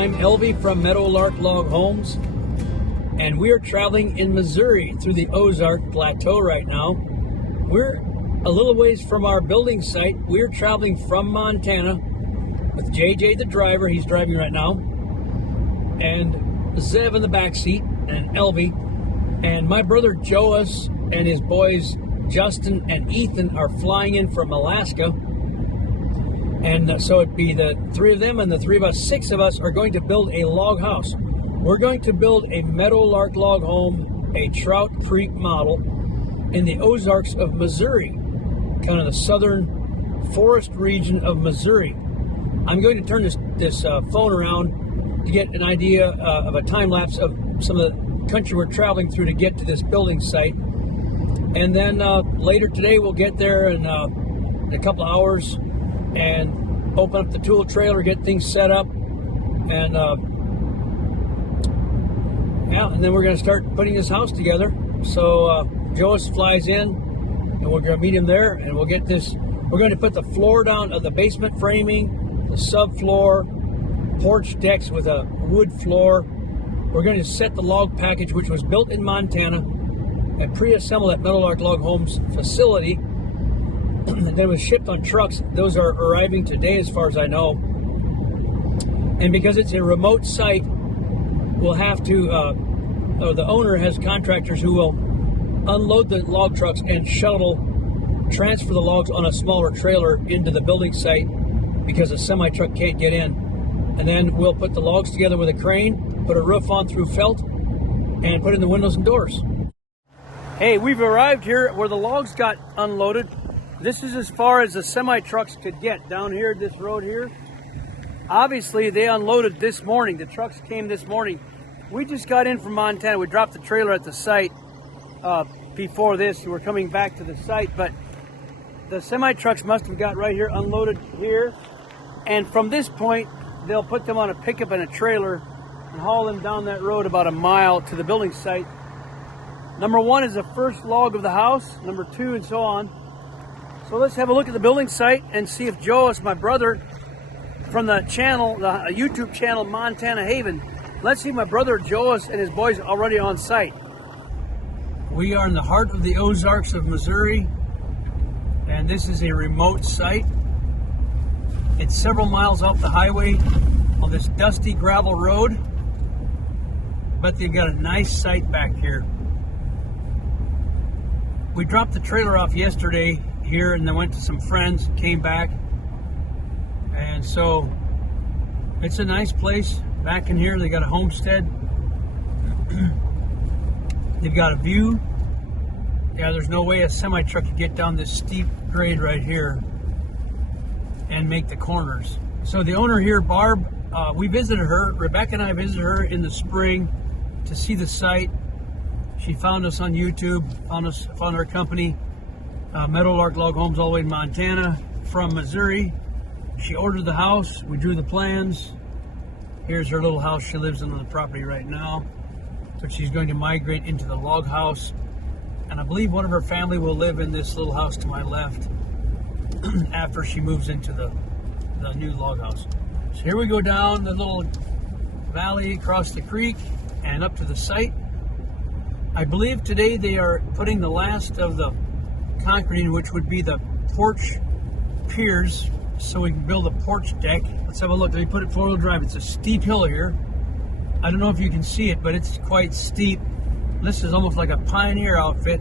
I'm Elvie from Meadowlark Log Homes, and we are traveling in Missouri through the Ozark Plateau right now. We're a little ways from our building site. We're traveling from Montana with JJ the driver. He's driving right now, and Zev in the back seat, and Elvie, and my brother Joas and his boys Justin and Ethan are flying in from Alaska. And so it'd be the three of them and the three of us, six of us are going to build a log house. We're going to build a Meadowlark log home, a Trout Creek model in the Ozarks of Missouri, kind of the southern forest region of Missouri. I'm going to turn this phone around to get an idea of a time lapse of some of the country we're traveling through to get to this building site. And then later today we'll get there in a couple of hours and open up the tool trailer, get things set up, and and then we're going to start putting this house together. So Joas flies in, and we're going to meet him there, and we'll get this. We're going to put the floor down of the basement framing, the subfloor, porch decks with a wood floor. We're going to set the log package, which was built in Montana and pre-assembled at Meadowlark Log Homes facility. And then it was shipped on trucks. Those are arriving today as far as I know. And because it's a remote site, we'll have to, the owner has contractors who will unload the log trucks and transfer the logs on a smaller trailer into the building site because a semi-truck can't get in. And then we'll put the logs together with a crane, put a roof on through felt, and put in the windows and doors. Hey, we've arrived here where the logs got unloaded. This is as far as the semi-trucks could get down here, this road here. Obviously, they unloaded this morning. The trucks came this morning. We just got in from Montana. We dropped the trailer at the site before this. We're coming back to the site, but the semi-trucks must have got right here, unloaded here. And from this point, they'll put them on a pickup and a trailer and haul them down that road about a mile to the building site. Number one is the first log of the house, number two, and so on. So let's have a look at the building site and see if Joas, my brother, from the channel, the YouTube channel Montana Haven, let's see if my brother Joas and his boys are already on site. We are in the heart of the Ozarks of Missouri, and this is a remote site. It's several miles off the highway on this dusty gravel road, but they've got a nice site back here. We dropped the trailer off yesterday here and then went to some friends, came back, and so it's a nice place back in here. They got a homestead. They've got a view. Yeah, there's no way a semi-truck could get down this steep grade right here and make the corners. So the owner here, Barb, we visited her. Rebecca and I visited her in the spring to see the site. She found us on YouTube, found our company, Meadowlark Log Homes, all the way in Montana from Missouri. She ordered the house. We drew the plans. Here's her little house she lives in on the property right now. But she's going to migrate into the log house. And I believe one of her family will live in this little house to my left after she moves into the new log house. So here we go down the little valley, across the creek, and up to the site. I believe today they are putting the last of the concrete in, which would be the porch piers, so we can build a porch deck. Let's have a look. Let me put it four-wheel drive. It's a steep hill here. I don't know if you can see it, but it's quite steep. This is almost like a pioneer outfit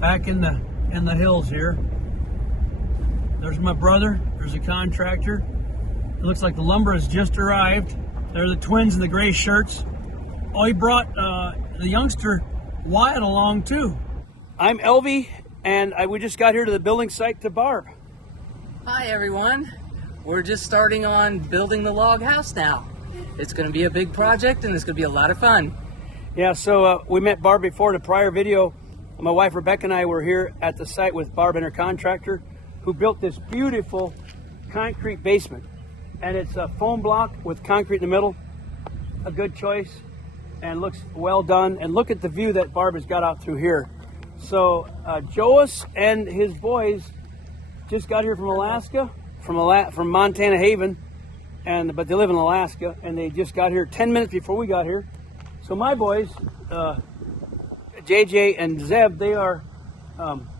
back in the hills here. There's my brother. There's a contractor. It looks like the lumber has just arrived. There are the twins in the gray shirts. Oh, he brought the youngster Wyatt along too. I'm Elvie, and we just got here to the building site to Barb. Hi everyone. We're just starting on building the log house now. It's going to be a big project and it's going to be a lot of fun. Yeah, so we met Barb before in a prior video. My wife Rebecca and I were here at the site with Barb and her contractor, who built this beautiful concrete basement. And it's a foam block with concrete in the middle. A good choice and looks well done. And look at the view that Barb has got out through here. So Joas and his boys just got here from Alaska, from Montana Haven, but they live in Alaska, and they just got here 10 minutes before we got here. So my boys, JJ and Zeb, they are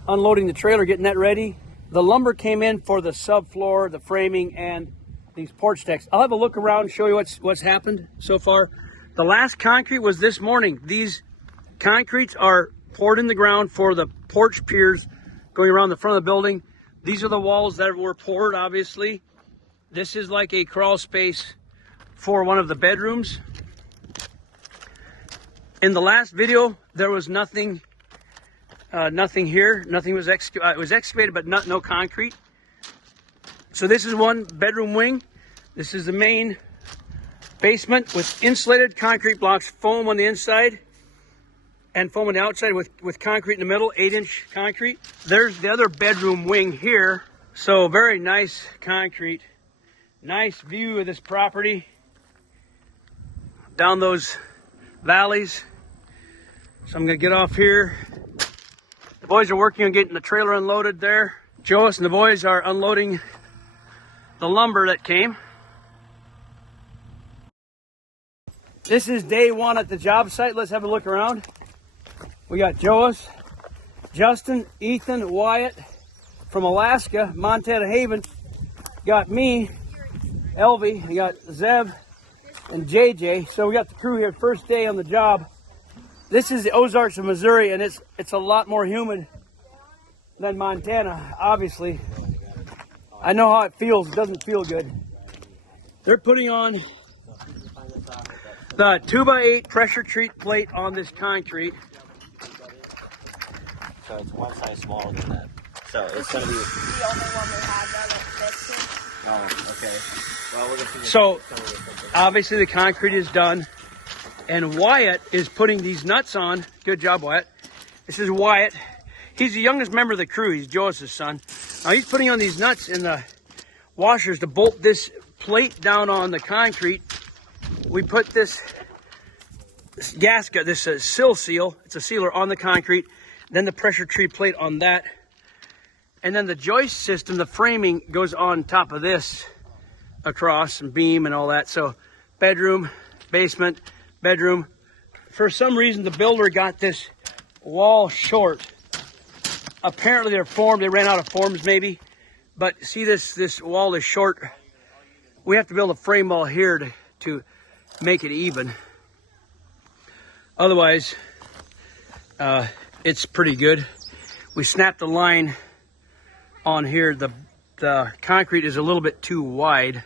unloading the trailer, getting that ready. The lumber came in for the subfloor, the framing, and these porch decks. I'll have a look around and show you what's happened so far. The last concrete was this morning. These concretes are poured in the ground for the porch piers going around the front of the building. These are the walls that were poured, obviously. This is like a crawl space for one of the bedrooms. In the last video, there was nothing here. Nothing was excavated. It was excavated, but no concrete. So this is one bedroom wing. This is the main basement with insulated concrete blocks, foam on the inside, and foam on the outside with concrete in the middle, 8-inch concrete. There's the other bedroom wing here. So very nice concrete. Nice view of this property down those valleys. So I'm gonna get off here. The boys are working on getting the trailer unloaded there. Joas and the boys are unloading the lumber that came. This is day one at the job site. Let's have a look around. We got Joas, Justin, Ethan, Wyatt from Alaska, Montana Haven. Got me, Elvie, we got Zeb and JJ. So we got the crew here, first day on the job. This is the Ozarks of Missouri, and it's a lot more humid than Montana, obviously. I know how it feels. It doesn't feel good. They're putting on the 2x8 pressure treat plate on this concrete. So it's one size smaller than that. So it's going to be the only one we have that fits it. Oh, okay. Well, we're going to So obviously the concrete is done, and Wyatt is putting these nuts on. Good job, Wyatt. This is Wyatt. He's the youngest member of the crew. He's Joas' son. Now he's putting on these nuts in the washers to bolt this plate down on the concrete. We put this gasket, this sill seal, it's a sealer on the concrete, then the pressure treat plate on that, and then the joist system, the framing goes on top of this across, and beam and all that. So bedroom, basement, bedroom. For some reason the builder got this wall short. Apparently they're formed, they ran out of forms maybe, but see this wall is short. We have to build a frame wall here to make it even. Otherwise, it's pretty good. We snapped the line on here. The concrete is a little bit too wide,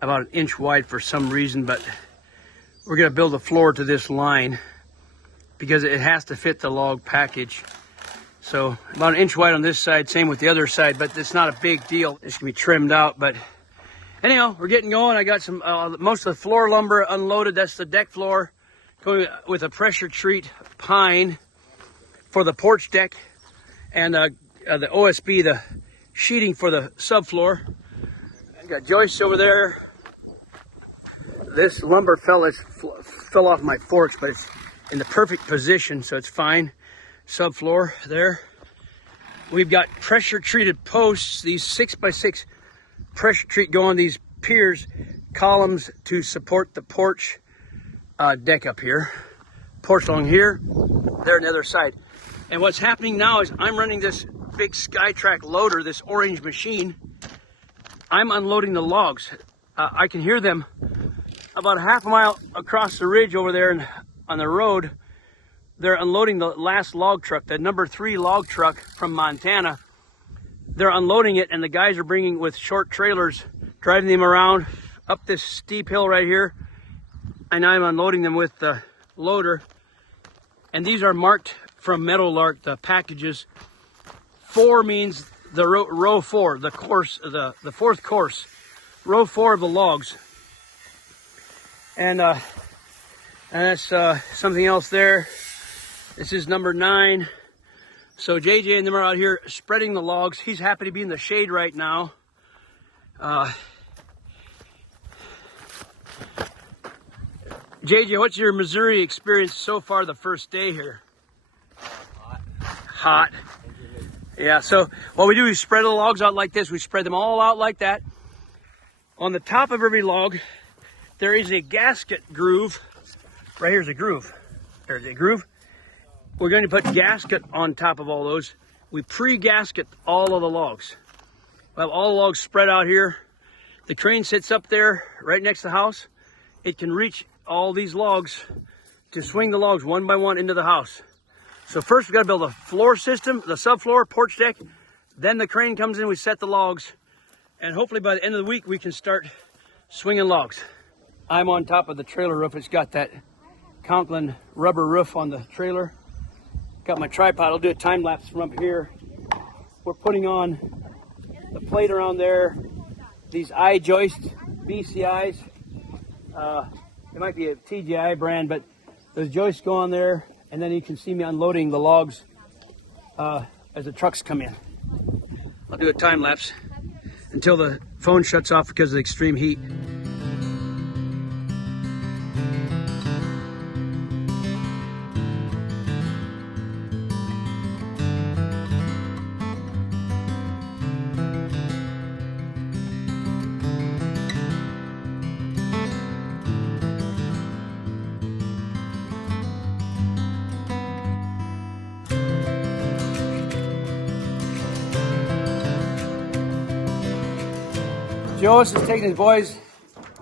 about 1 inch wide for some reason, but we're gonna build a floor to this line because it has to fit the log package. So about 1 inch wide on this side, same with the other side, but it's not a big deal. It's gonna be trimmed out, but anyhow, we're getting going. I got some, most of the floor lumber unloaded. That's the deck floor, going with a pressure treat pine for the porch deck, and the OSB, the sheeting for the subfloor. I got joists over there. This lumber fell off my forks, but it's in the perfect position, so it's fine. Subfloor there. We've got pressure treated posts, these 6x6 pressure treat go on these piers, columns to support the porch deck up here. Porch along here, there on the other side. And what's happening now is I'm running this big SkyTrack loader, this orange machine. I'm unloading the logs. I can hear them about a half a mile across the ridge over there and on the road. They're unloading the last log truck, the number 3 log truck from Montana. They're unloading it, and the guys are bringing with short trailers, driving them around up this steep hill right here. And I'm unloading them with the loader. And these are marked from Meadowlark, the packages. 4 means the row 4, the course, the 4th course, row 4 of the logs. And that's something else there. This is number 9. So JJ and them are out here spreading the logs. He's happy to be in the shade right now. JJ, what's your Missouri experience so far the first day here? Hot. Yeah, so what we do is spread the logs out like this. We spread them all out like that. On the top of every log, there is a gasket groove. Right here's a groove. There's a groove. We're going to put gasket on top of all those. We pre-gasket all of the logs. We have all the logs spread out here. The crane sits up there right next to the house. It can reach all these logs to swing the logs one by one into the house. So first we got to build a floor system, the subfloor, porch deck. Then the crane comes in, we set the logs. And hopefully by the end of the week, we can start swinging logs. I'm on top of the trailer roof. It's got that Conklin rubber roof on the trailer. Got my tripod. I'll do a time lapse from up here. We're putting on the plate around there. These eye joists, BCIs. It might be a TGI brand, but those joists go on there, and then you can see me unloading the logs as the trucks come in. I'll do a time lapse until the phone shuts off because of the extreme heat. Joas is taking his boys.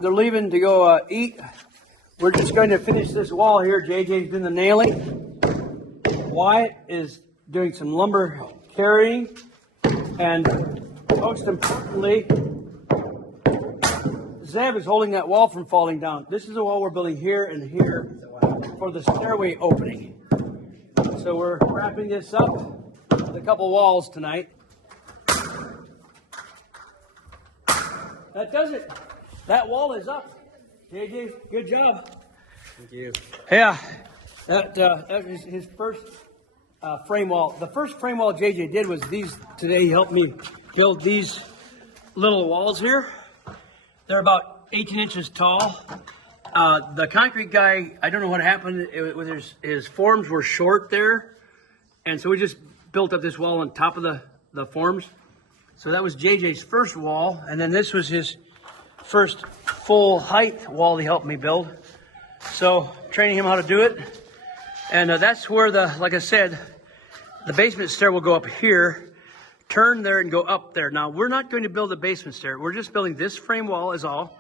They're leaving to go eat. We're just going to finish this wall here. JJ's doing the nailing. Wyatt is doing some lumber carrying. And most importantly, Zeb is holding that wall from falling down. This is the wall we're building here and here for the stairway opening. So we're wrapping this up with a couple walls tonight. That does it. That wall is up. JJ, good job. Thank you. Yeah, that was his first frame wall. The first frame wall JJ did was these. Today he helped me build these little walls here. They're about 18 inches tall. The concrete guy, I don't know what happened. His forms were short there. And so we just built up this wall on top of the forms. So that was JJ's first wall, and then this was his first full height wall he helped me build. So training him how to do it. And that's where like I said, the basement stair will go up here, turn there and go up there. Now we're not going to build a basement stair. We're just building this frame wall is all.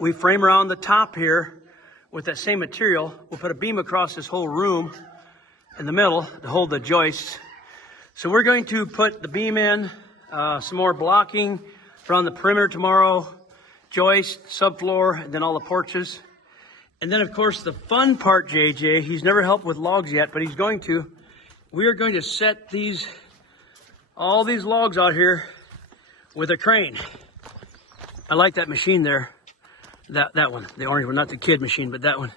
We frame around the top here with that same material. We'll put a beam across this whole room in the middle to hold the joists. So we're going to put the beam in, some more blocking around the perimeter tomorrow, joist, subfloor, and then all the porches. And then, of course, the fun part, JJ, he's never helped with logs yet, but he's going to. We are going to set all these logs out here with a crane. I like that machine there, that one, the orange one, not the kid machine, but that one.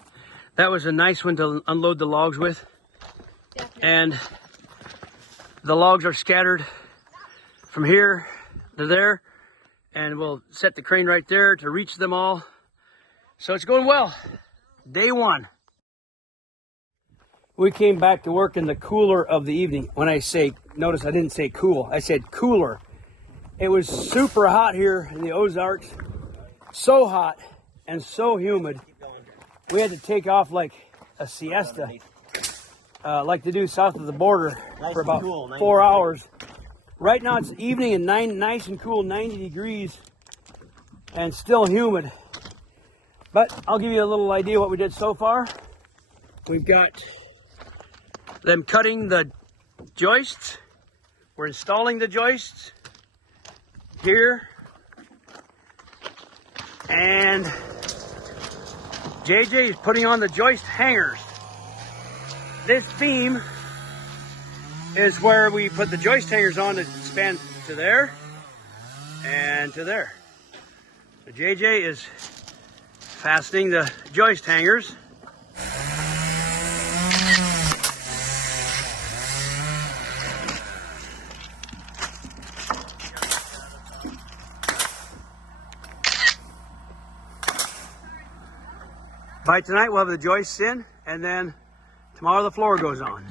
That was a nice one to unload the logs with. And the logs are scattered from here to there, and we'll set the crane right there to reach them all. So it's going well. Day one. We came back to work in the cooler of the evening. When I say, notice I didn't say cool, I said cooler. It was super hot here in the Ozarks. So hot and so humid. We had to take off like a siesta. Like they do south of the border for about 4 hours. Right now it's evening and nice and cool, 90 degrees, and still humid. But I'll give you a little idea what we did so far. We've got them cutting the joists. We're installing the joists here. And JJ is putting on the joist hangers. This beam is where we put the joist hangers on to span to there and to there. So JJ is fastening the joist hangers. By tonight we'll have the joists in, and then tomorrow the floor goes on.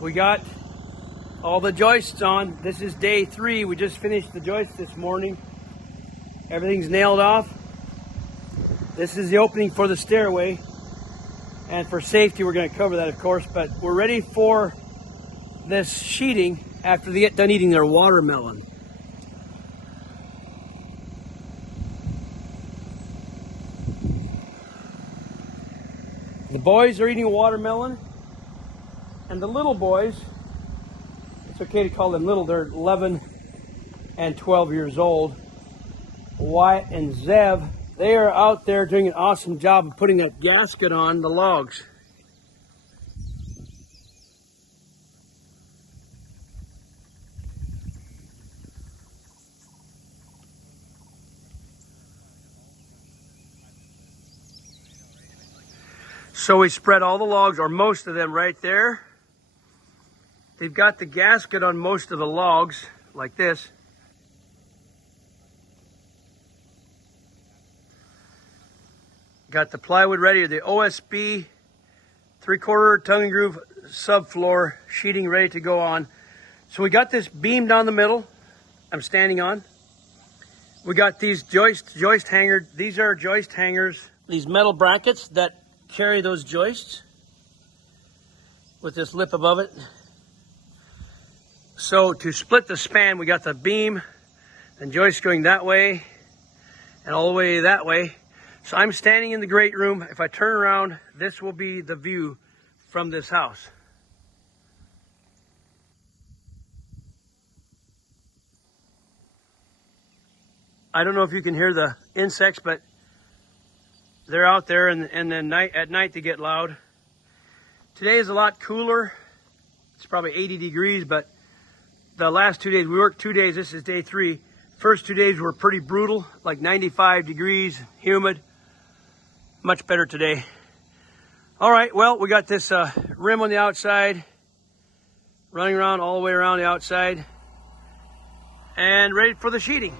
We got all the joists on. This is day 3. We just finished the joists this morning. Everything's nailed off. This is the opening for the stairway. And for safety, we're going to cover that, of course. But we're ready for this sheeting after they get done eating their watermelon. The boys are eating a watermelon. And the little boys, it's okay to call them little, they're 11 and 12 years old. Wyatt and Zev, they are out there doing an awesome job of putting that gasket on the logs. So we spread all the logs, or most of them, right there. They've got the gasket on most of the logs, like this. Got the plywood ready, the OSB 3/4 tongue and groove subfloor sheeting ready to go on. So we got this beam down the middle I'm standing on. We got these joist hangers. These are joist hangers. These metal brackets that carry those joists with this lip above it. So to split the span, we got the beam and joist going that way and all the way that way. So I'm standing in the great room. If I turn around, this will be the view from this house. I don't know if you can hear the insects, but they're out there, and then at night they get loud. Today is a lot cooler. It's probably 80 degrees, but the last 2 days, we worked 2 days. This is day 3. First 2 days were pretty brutal, like 95 degrees, humid. Much better today. All right, well, we got this rim on the outside, running around all the way around the outside, and ready for the sheeting.